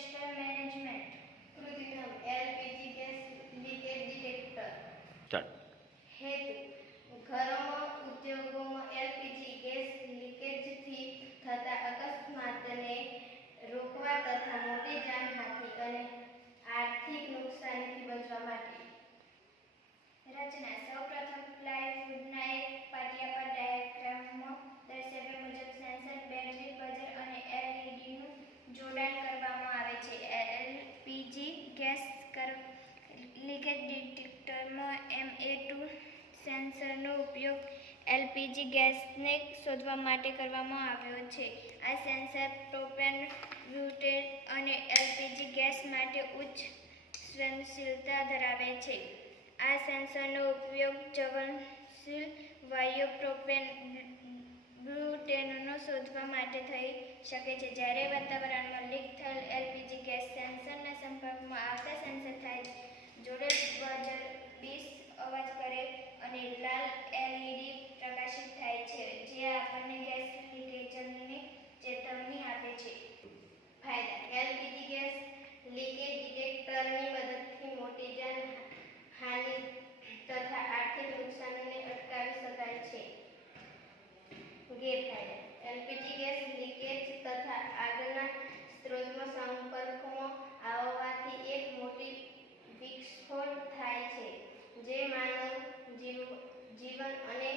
Disaster management કૃતિક્રમ LPG gas leakage detector ચાલ. હેતુ ઘરોમાં ઉદ્યોગોમાં એલપીજી ગેસ લીકેજથી થતા અકસ્માતને રોકવા તથા મોટી જાનહાનિ અને આર્થિક નુકસાનથી બચવા માટે. રચના ટેસ્ટ કર. લીકેજ ડિટેક્ટરમાં એમ એ ટુ સેન્સરનો ઉપયોગ એલપીજી ગેસને શોધવા માટે કરવામાં આવ્યો છે. આ સેન્સર પ્રોપેન બ્યુટેડ અને એલપીજી ગેસ માટે ઉચ્ચ સહનશીલતા ધરાવે છે. આ સેન્સરનો ઉપયોગ જ્વલનશીલ વાયુ પ્રોપેન બ્લુટેનનો શોધવા માટે થઈ શકે છે. જ્યારે વાતાવરણમાં સેન્સર થાય બીસ અવાજ કરે અને જે માનવ જીવન અને